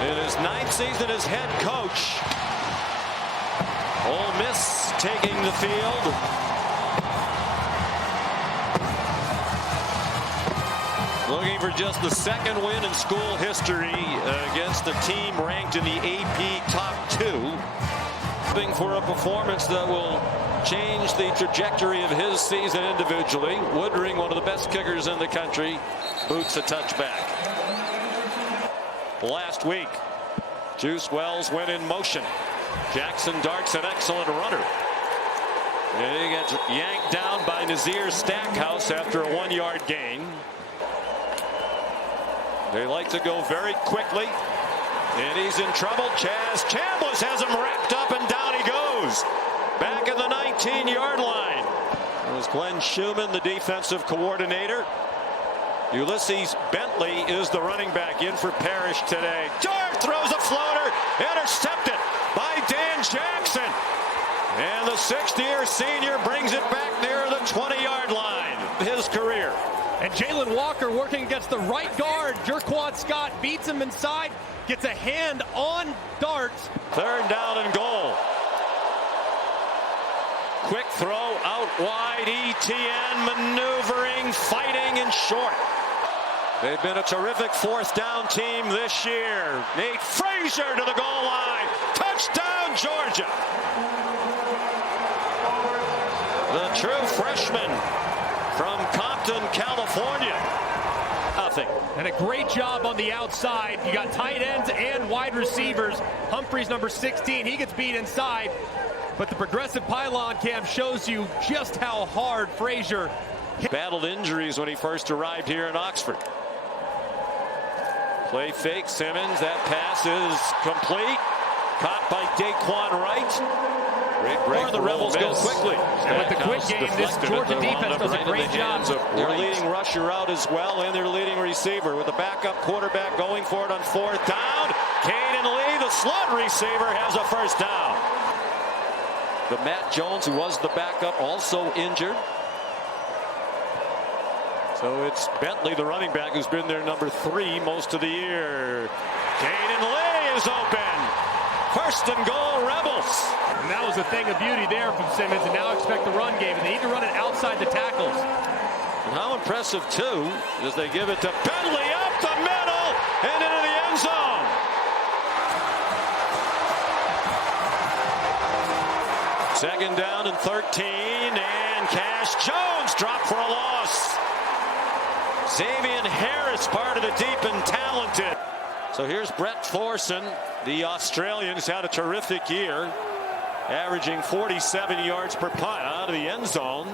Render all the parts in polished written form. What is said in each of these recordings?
In his 9th season as head coach, Ole Miss taking the field. Looking for just the 2nd win in school history against a team ranked in the AP top 2. Hoping for a performance that will change the trajectory of his season individually. Woodring, one of the best kickers in the country, boots a touchback. Last week, Juice Wells went in motion. Jaxson darts an excellent runner. And he gets yanked down by Nazir Stackhouse after a 1-yard gain. They like to go very quickly. And he's in trouble. Chaz Chambliss has him wrapped up, and down he goes. Back at the 19-yard line. It was Glenn Schumann, the defensive coordinator. Ulysses Bentley is the running back in for Parrish today. Dart throws a floater, intercepted by Dan Jaxson. And the 6th-year senior brings it back near the 20-yard line. His career. And Jalen Walker working against the right guard. Jerquan Scott beats him inside, gets a hand on Dart. 3rd down and goal. Quick throw out wide. ETN maneuvering, fighting, and short. They've been a terrific 4th down team this year. Nate Frazier to the goal line. Touchdown, Georgia. The true freshman from Compton, California. Nothing. And a great job on the outside. You got tight ends and wide receivers. Humphreys, number 16, he gets beat inside. But the progressive pylon cam shows you just how hard Frazier battled injuries when he first arrived here in Oxford. Play fake Simmons. That pass is complete. Caught by Daquan Wright. Great break. The Rebels go quickly. And with the quick game, this Georgia defense does a great job. Their leading rusher out as well, and their leading receiver with the backup quarterback going for it on 4th down. Caden Lee, the slot receiver, has a 1st down. But Matt Jones, who was the backup, also injured. So it's Bentley, the running back, who's been their number 3 most of the year. Caden Lee is open. 1st and goal, Rebels. And that was a thing of beauty there from Simmons, and now expect the run game. And they need to run it outside the tackles. And how impressive, too, as they give it to Bentley up the middle and into the end zone. Second down and 13, and Cash Jones dropped for a loss. Xavier Harris, part of the deep and talented. So here's Brett Thorson, the Australian, who's had a terrific year, averaging 47 yards per punt out of the end zone.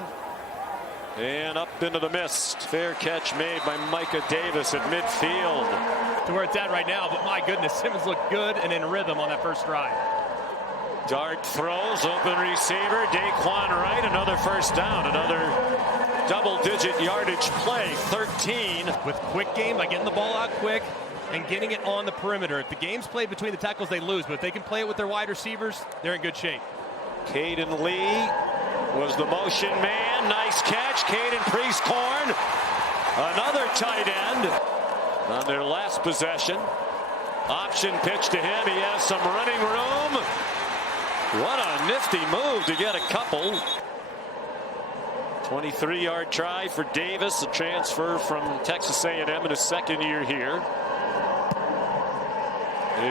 And up into the mist. Fair catch made by Micah Davis at midfield. To where it's at right now, but my goodness, Simmons looked good and in rhythm on that first drive. Dart throws, open receiver, Daquan Wright, another 1st down, another double-digit yardage play, 13. With quick game, by getting the ball out quick and getting it on the perimeter. If the game's played between the tackles, they lose, but if they can play it with their wide receivers, they're in good shape. Caden Lee was the motion man. Nice catch. Caden Priestcorn, another tight end on their last possession. Option pitch to him. He has some running room. What a nifty move to get a couple. 23-yard try for Davis, a transfer from Texas A&M in his 2nd year here.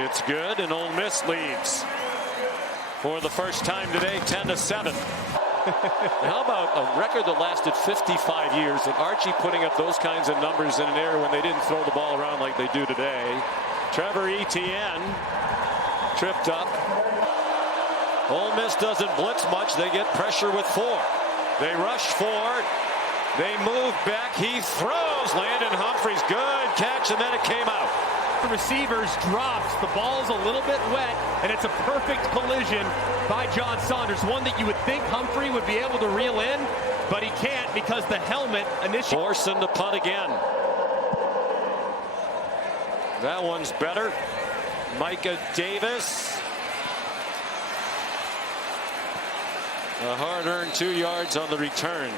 It's good, and Ole Miss leads for the first time today, 10-7. How about a record that lasted 55 years, and Archie putting up those kinds of numbers in an era when they didn't throw the ball around like they do today. Trevor Etienne tripped up. Ole Miss doesn't blitz much. They get pressure with 4. They rush 4. They move back. He throws. Landon Humphreys, good catch, and then it came out. The receivers drops. The ball's a little bit wet, and it's a perfect collision by John Saunders. One that you would think Humphrey would be able to reel in, but he can't because the helmet initially. Forcing to punt again. That one's better. Micah Davis. A hard-earned 2 yards on the return.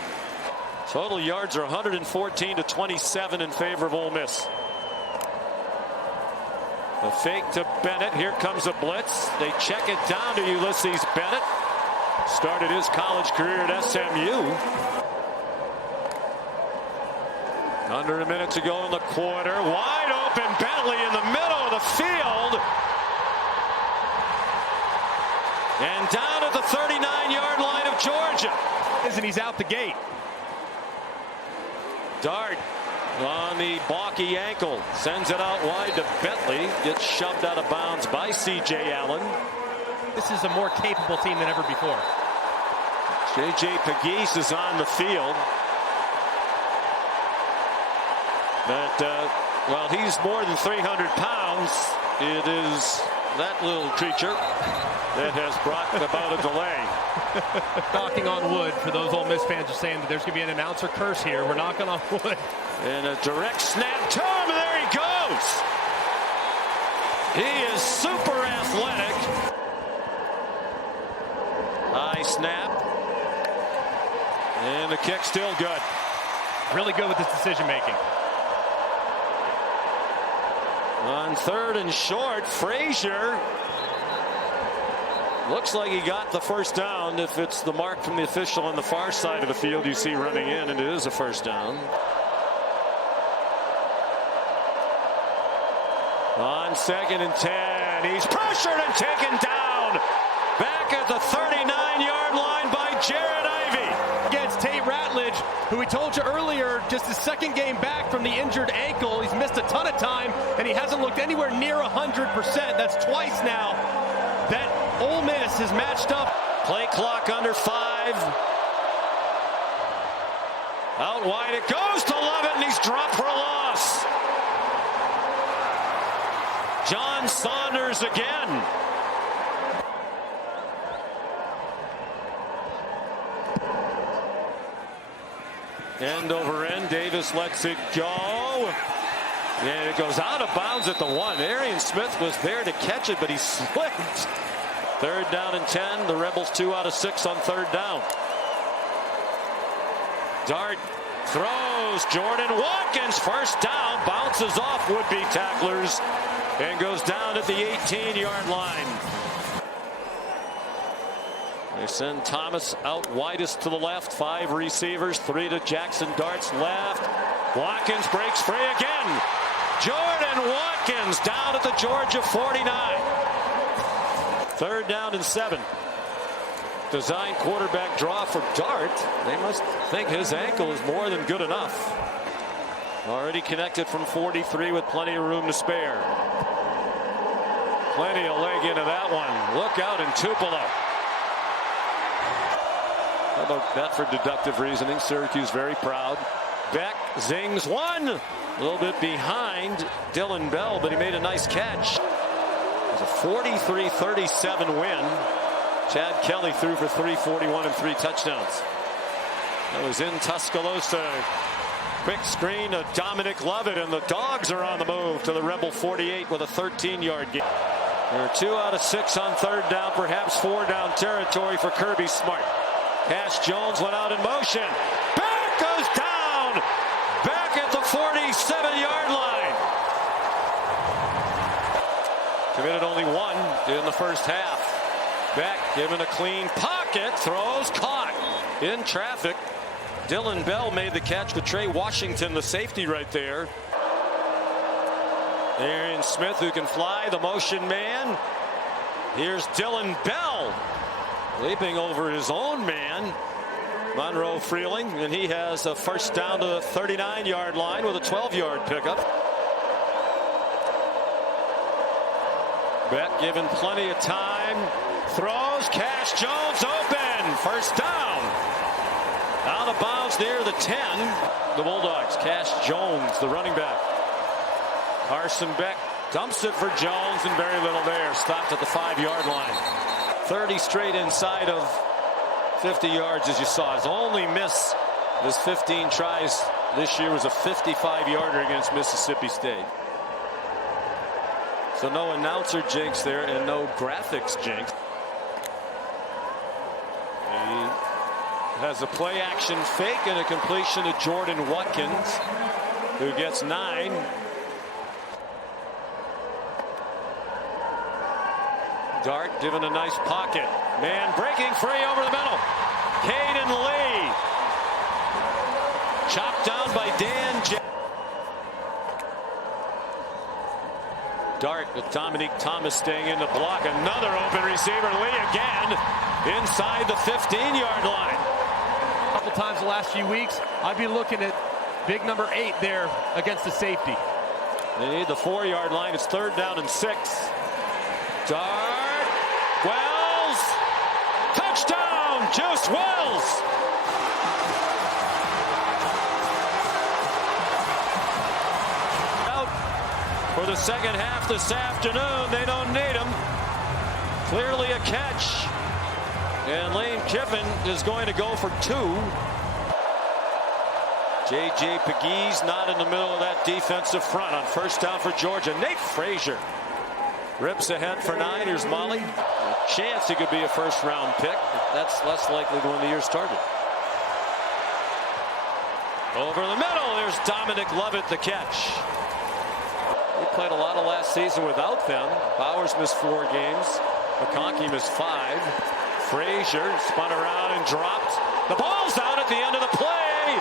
Total yards are 114 to 27 in favor of Ole Miss. The fake to Bennett. Here comes a blitz. They check it down to Ulysses Bennett. Started his college career at SMU. Under a minute to go in the quarter. Wide open Bentley in the middle of the field. And down at the 39-yard line of Georgia. And he's out the gate. Dart on the balky ankle. Sends it out wide to Bentley. Gets shoved out of bounds by C.J. Allen. This is a more capable team than ever before. J.J. Pegues is on the field. But, well, he's more than 300 pounds. It is that little creature that has brought about a delay. Knocking on wood for those Ole Miss fans are saying that there's going to be an announcer curse here. We're knocking on wood. And a direct snap to him, and there he goes. He is super athletic. High snap. And the kick still good. Really good with his decision making. On third and short, Frazier looks like he got the first down. If it's the mark from the official on the far side of the field you see running in, and it is a first down. On 2nd and 10, he's pressured and taken down. Back at the 39-yard line by Jared Ivey. Against Tate Ratledge, who we told you earlier, just his second game back from the injured ankle. He's missed a ton of time, and he hasn't looked anywhere near 100%. That's twice now that Ole Miss has matched up. Play clock under 5. Out wide it goes to Lovett, and he's dropped for a loss. John Saunders again. End over end. Davis lets it go. And it goes out of bounds at the 1. Arian Smith was there to catch it, but he slipped. 3rd down and 10. The Rebels 2 out of 6 on 3rd down. Dart throws. Jordan Watkins first down. Bounces off would-be tacklers and goes down at the 18-yard line. They send Thomas out widest to the left. 5 receivers, 3 to Jaxson. Darts left. Watkins breaks free again. Jordan Watkins down at the Georgia 49. 3rd down and 7. Design quarterback draw for Dart. They must think his ankle is more than good enough. Already connected from 43 with plenty of room to spare. Plenty of leg into that one. Look out in Tupelo. How about that for deductive reasoning? Syracuse very proud. Beck zings one. A little bit behind Dylan Bell, but he made a nice catch. It was a 43-37 win. Chad Kelly threw for 341 and 3 touchdowns. That was in Tuscaloosa. Quick screen to Dominic Lovett, and the Dogs are on the move to the Rebel 48 with a 13-yard gain. They're 2 out of 6 on 3rd down, perhaps 4 down territory for Kirby Smart. Cash Jones went out in motion. Back goes down. Back at the 47-yard line. Committed only 1 in the first half. Beck given a clean pocket. Throws caught in traffic. Dylan Bell made the catch with Trey Washington, the safety right there. Arian Smith, who can fly, the motion man. Here's Dylan Bell leaping over his own man, Monroe Freeling, and he has a first down to the 39-yard line with a 12-yard pickup. Beck given plenty of time. Throws. Cash Jones open. First down. Out of bounds near the 10. The Bulldogs. Cash Jones, the running back. Carson Beck dumps it for Jones, and very little there. Stopped at the 5-yard line. 30 straight inside of 50 yards, as you saw. His only miss of his 15 tries this year was a 55-yarder against Mississippi State. So no announcer jinx there and no graphics jinx. He has a play action fake and a completion to Jordan Watkins, who gets 9. Dart given a nice pocket. Man breaking free over the middle. Caden Lee. Chopped down by Dan Jackson. Dart with Dominique Thomas staying in the block. Another open receiver. Lee again inside the 15-yard line. A couple times the last few weeks, I'd be looking at big number 8 there against the safety. They need the 4-yard line. It's 3rd down and 6. Dart. Wells. Touchdown. Juice Wells. Out for the second half this afternoon. They don't need him. Clearly a catch. And Lane Kiffin is going to go for 2. J.J. Pegues not in the middle of that defensive front on 1st down for Georgia. Nate Frazier rips ahead for 9. Here's Molly. A chance he could be a 1st-round pick. But that's less likely than when the year started. Over the middle, there's Dominic Lovett, the catch. He played a lot of last season without them. Bowers missed 4 games. McConkey missed 5. Frazier spun around and dropped. The ball's out at the end of the play.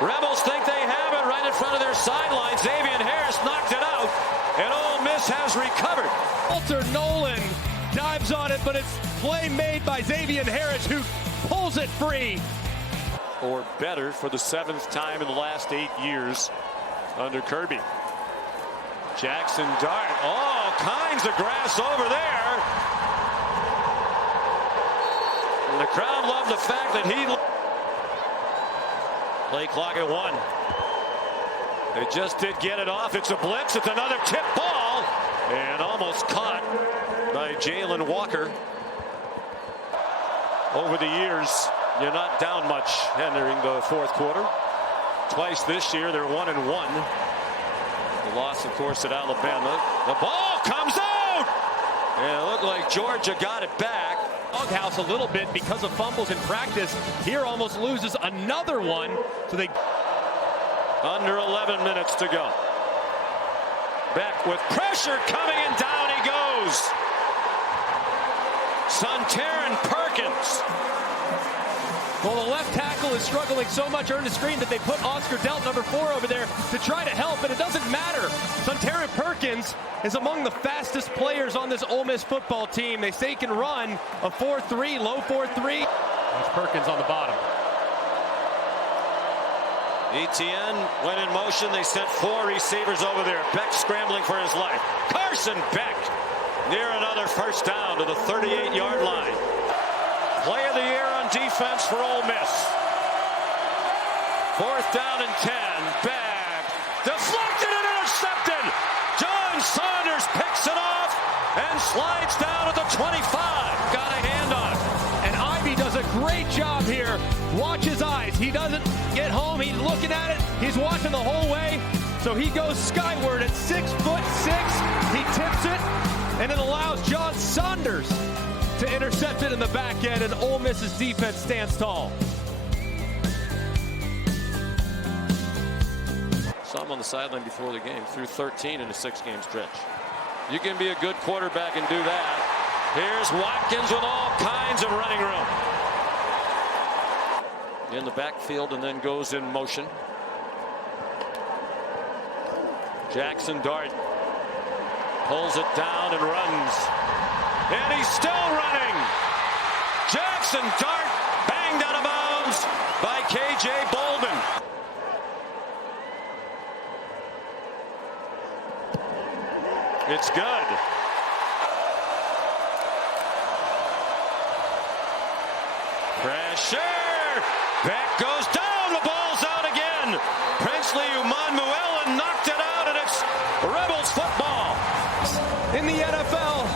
Rebels think they have it right in front of their sideline. Xavier Harris knocked it out, and Ole Miss has recovered. Walter Nolan dives on it, but it's play made by Xavier Harris, who pulls it free. Or better for the 7th time in the last 8 years under Kirby. Jaxson Dart. All kinds of grass over there. And the crowd loved the fact that he... Play clock at 1. They just did get it off. It's a blitz. It's another tip ball. And almost caught by Jalen Walker. Over the years, you're not down much entering the 4th quarter. Twice this year, they're 1-1. The loss, of course, at Alabama. The ball comes out! And it looked like Georgia got it back. Doghouse a little bit because of fumbles in practice. Here almost loses another one. So they... Under 11 minutes to go. Beck with pressure coming, and down he goes. Sontaran Perkins. Well, the left tackle is struggling so much earning the screen that they put Oscar Delt, number 4, over there to try to help, and it doesn't matter. Sontaran Perkins is among the fastest players on this Ole Miss football team. They say he can run a 4.3, low 4.3. That's Perkins on the bottom. ETN went in motion. They sent 4 receivers over there. Beck scrambling for his life. Carson Beck near another 1st down to the 38-yard line. Play of the year on defense for Ole Miss. 4th down and 10. Beck deflected and intercepted. John Saunders picks it off and slides down at the 25. Got a hand on it. And Ivy does a great job here. Watch his eyes. He doesn't get home. He's looking at it. He's watching the whole way. So he goes skyward at 6'6". He tips it, and it allows John Saunders to intercept it in the back end, and Ole Miss's defense stands tall. Saw him on the sideline before the game, threw 13 in a 6-game stretch. You can be a good quarterback and do that. Here's Watkins with all kinds of running room. In the backfield and then goes in motion. Jaxson Dart pulls it down and runs. And he's still running. Jaxson Dart banged out of bounds by K.J. Bolden. It's good. Pressure. Beck goes down. The ball's out again. Princely Umanmuelen knocked it out, and it's Rebels football. In the NFL,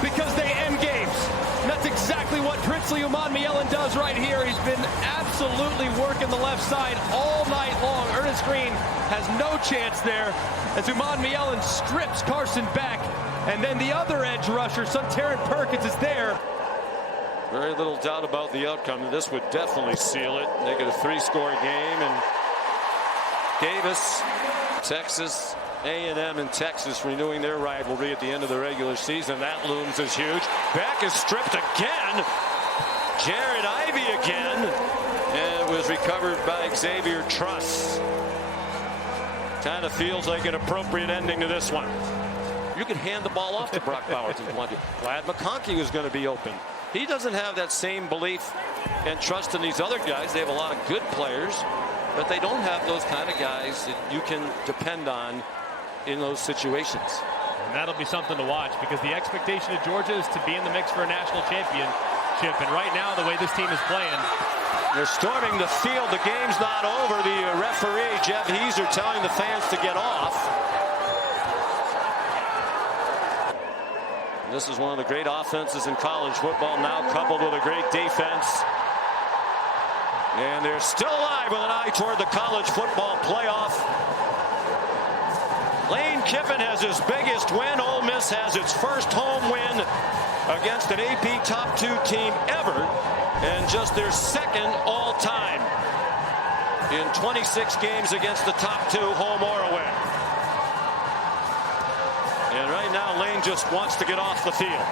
because they end games. And that's exactly what Princely Umanmuelen does right here. He's been absolutely working the left side all night long. Ernest Green has no chance there as Umanmuelen strips Carson Beck. And then the other edge rusher, Sontaran Perkins, is there. Very little doubt about the outcome. This would definitely seal it. Make it a 3-score game. And Davis, Texas, A&M and Texas renewing their rivalry at the end of the regular season. That looms as huge. Beck is stripped again. Jared Ivey again. And it was recovered by Xavier Truss. Kind of feels like an appropriate ending to this one. You could hand the ball off to Brock Bowers if you want to. Glad McConkey was going to be open. He doesn't have that same belief and trust in these other guys. They have a lot of good players, but they don't have those kind of guys that you can depend on in those situations. And that'll be something to watch, because the expectation of Georgia is to be in the mix for a national championship. And right now, the way this team is playing, they're storming the field. The game's not over. The referee, Jeff Heeser, telling the fans to get off. This is one of the great offenses in college football, now coupled with a great defense. And they're still alive with an eye toward the college football playoff. Lane Kiffin has his biggest win. Ole Miss has its first home win against an AP top 2 team ever, and just their second all time in 26 games against the top 2, home or away. And right now, Lane just wants to get off the field.